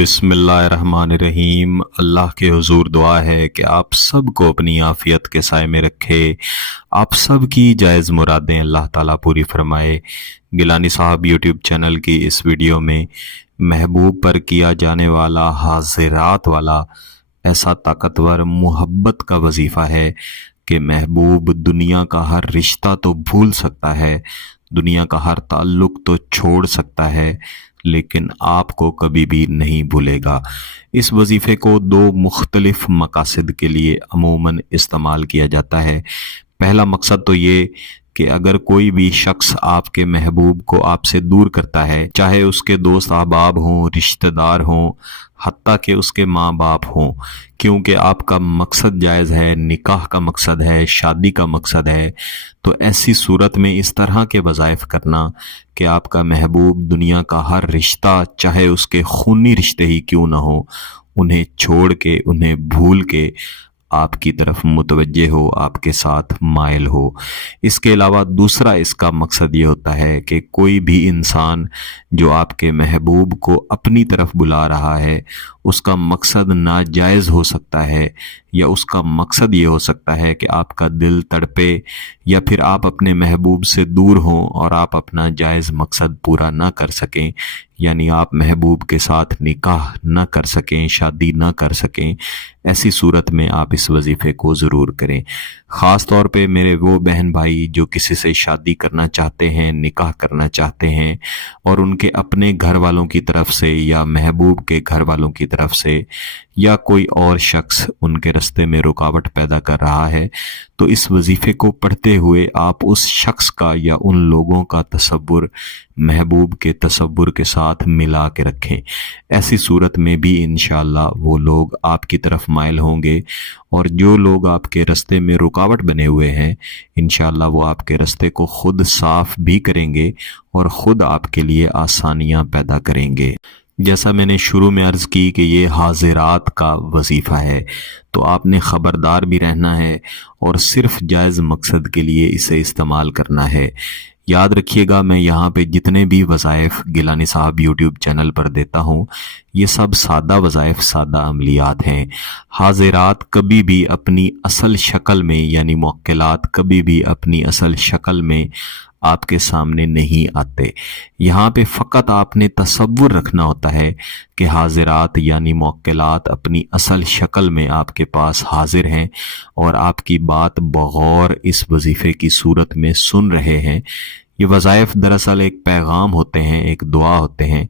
بسم اللہ الرحمن الرحیم۔ اللہ کے حضور دعا ہے کہ آپ سب کو اپنی عافیت کے سائے میں رکھے، آپ سب کی جائز مرادیں اللہ تعالیٰ پوری فرمائے۔ گیلانی صاحب یوٹیوب چینل کی اس ویڈیو میں محبوب پر کیا جانے والا حاضرات والا ایسا طاقتور محبت کا وظیفہ ہے کہ محبوب دنیا کا ہر رشتہ تو بھول سکتا ہے، دنیا کا ہر تعلق تو چھوڑ سکتا ہے، لیکن آپ کو کبھی بھی نہیں بھولے گا۔ اس وظیفے کو دو مختلف مقاصد کے لیے عموماً استعمال کیا جاتا ہے۔ پہلا مقصد تو یہ کہ اگر کوئی بھی شخص آپ کے محبوب کو آپ سے دور کرتا ہے، چاہے اس کے دوست احباب ہوں، رشتہ دار ہوں، حتیٰ کہ اس کے ماں باپ ہوں، کیونکہ آپ کا مقصد جائز ہے، نکاح کا مقصد ہے، شادی کا مقصد ہے، تو ایسی صورت میں اس طرح کے وظائف کرنا کہ آپ کا محبوب دنیا کا ہر رشتہ، چاہے اس کے خونی رشتے ہی کیوں نہ ہو، انہیں چھوڑ کے، انہیں بھول کے آپ کی طرف متوجہ ہو، آپ کے ساتھ مائل ہو۔ اس کے علاوہ دوسرا اس کا مقصد یہ ہوتا ہے کہ کوئی بھی انسان جو آپ کے محبوب کو اپنی طرف بلا رہا ہے، اس کا مقصد ناجائز ہو سکتا ہے، یا اس کا مقصد یہ ہو سکتا ہے کہ آپ کا دل تڑپے، یا پھر آپ اپنے محبوب سے دور ہوں اور آپ اپنا جائز مقصد پورا نہ کر سکیں، یعنی آپ محبوب کے ساتھ نکاح نہ کر سکیں، شادی نہ کر سکیں۔ ایسی صورت میں آپ اس وظیفے کو ضرور کریں۔ خاص طور پہ میرے وہ بہن بھائی جو کسی سے شادی کرنا چاہتے ہیں، نکاح کرنا چاہتے ہیں، اور ان کے اپنے گھر والوں کی طرف سے یا محبوب کے گھر والوں کی طرف سے یا کوئی اور شخص ان کے راستے میں رکاوٹ پیدا کر رہا ہے، تو اس وظیفے کو پڑھتے ہوئے آپ اس شخص کا یا ان لوگوں کا تصور محبوب کے تصور کے ساتھ ملا کے رکھیں۔ ایسی صورت میں بھی انشاءاللہ وہ لوگ آپ کی طرف مائل ہوں گے، اور جو لوگ آپ کے راستے میں رکاوٹ بنے ہوئے ہیں، انشاءاللہ وہ آپ کے راستے کو خود صاف بھی کریں گے اور خود آپ کے لیے آسانیاں پیدا کریں گے۔ جیسا میں نے شروع میں عرض کی کہ یہ حاضرات کا وظیفہ ہے، تو آپ نے خبردار بھی رہنا ہے اور صرف جائز مقصد کے لیے اسے استعمال کرنا ہے۔ یاد رکھیے گا، میں یہاں پہ جتنے بھی وظائف گیلانی صاحب یوٹیوب چینل پر دیتا ہوں، یہ سب سادہ وظائف، سادہ عملیات ہیں۔ حاضرات کبھی بھی اپنی اصل شکل میں، یعنی موکلات کبھی بھی اپنی اصل شکل میں آپ کے سامنے نہیں آتے۔ یہاں پہ فقط آپ نے تصور رکھنا ہوتا ہے کہ حاضرات یعنی موکلات اپنی اصل شکل میں آپ کے پاس حاضر ہیں اور آپ کی بات بغور اس وظیفے کی صورت میں سن رہے ہیں۔ یہ وظائف دراصل ایک پیغام ہوتے ہیں، ایک دعا ہوتے ہیں،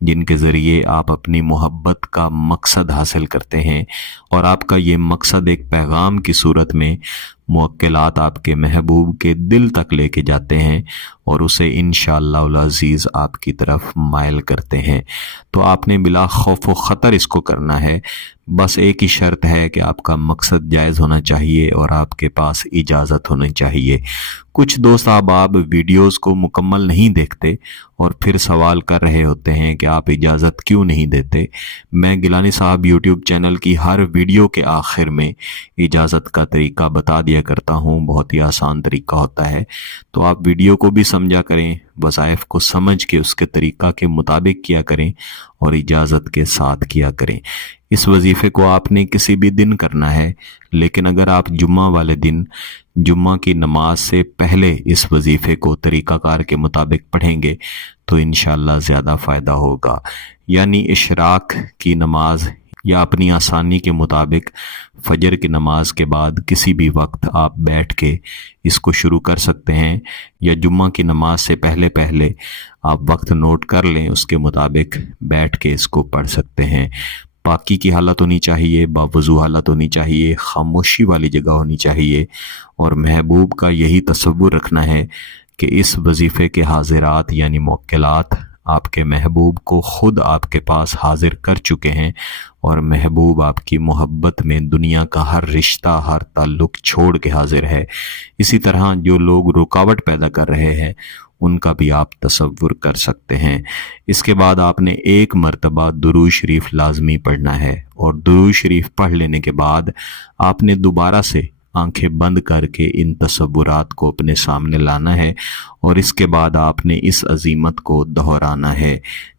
جن کے ذریعے آپ اپنی محبت کا مقصد حاصل کرتے ہیں، اور آپ کا یہ مقصد ایک پیغام کی صورت میں موکلات آپ کے محبوب کے دل تک لے کے جاتے ہیں اور اسے انشاءاللہ العزیز آپ کی طرف مائل کرتے ہیں۔ تو آپ نے بلا خوف و خطر اس کو کرنا ہے۔ بس ایک ہی شرط ہے کہ آپ کا مقصد جائز ہونا چاہیے اور آپ کے پاس اجازت ہونی چاہیے۔ کچھ دوست احباب ویڈیوز کو مکمل نہیں دیکھتے اور پھر سوال کر رہے ہوتے ہیں کہ آپ اجازت کیوں نہیں دیتے۔ میں گیلانی صاحب یوٹیوب چینل کی ہر ویڈیو کے آخر میں اجازت کا طریقہ بتا دیا کرتا ہوں، بہت ہی آسان طریقہ ہوتا ہے، تو آپ ویڈیو کو بھی سمجھا کریں، وظائف کو سمجھ کے اس کے طریقہ کے مطابق کیا کریں اور اجازت کے ساتھ کیا کریں۔ اس وظیفے کو آپ نے کسی بھی دن کرنا ہے، لیکن اگر آپ جمعہ والے دن جمعہ کی نماز سے پہلے اس وظیفے کو طریقہ کار کے مطابق پڑھیں گے تو انشاءاللہ زیادہ فائدہ ہوگا۔ یعنی اشراق کی نماز یا اپنی آسانی کے مطابق فجر کی نماز کے بعد کسی بھی وقت آپ بیٹھ کے اس کو شروع کر سکتے ہیں، یا جمعہ کی نماز سے پہلے آپ وقت نوٹ کر لیں، اس کے مطابق بیٹھ کے اس کو پڑھ سکتے ہیں۔ پاکی کی حالت ہونی چاہیے، باوضو حالت ہونی چاہیے، خاموشی والی جگہ ہونی چاہیے، اور محبوب کا یہی تصور رکھنا ہے کہ اس وظیفے کے حاضرات یعنی موکلات آپ کے محبوب کو خود آپ کے پاس حاضر کر چکے ہیں، اور محبوب آپ کی محبت میں دنیا کا ہر رشتہ، ہر تعلق چھوڑ کے حاضر ہے۔ اسی طرح جو لوگ رکاوٹ پیدا کر رہے ہیں ان کا بھی آپ تصور کر سکتے ہیں۔ اس کے بعد آپ نے ایک مرتبہ درود شریف لازمی پڑھنا ہے، اور درود شریف پڑھ لینے کے بعد آپ نے دوبارہ سے آنکھیں بند کر کے ان تصورات کو اپنے سامنے لانا ہے، اور اس کے بعد آپ نے اس عزیمت کو دہرانا ہے۔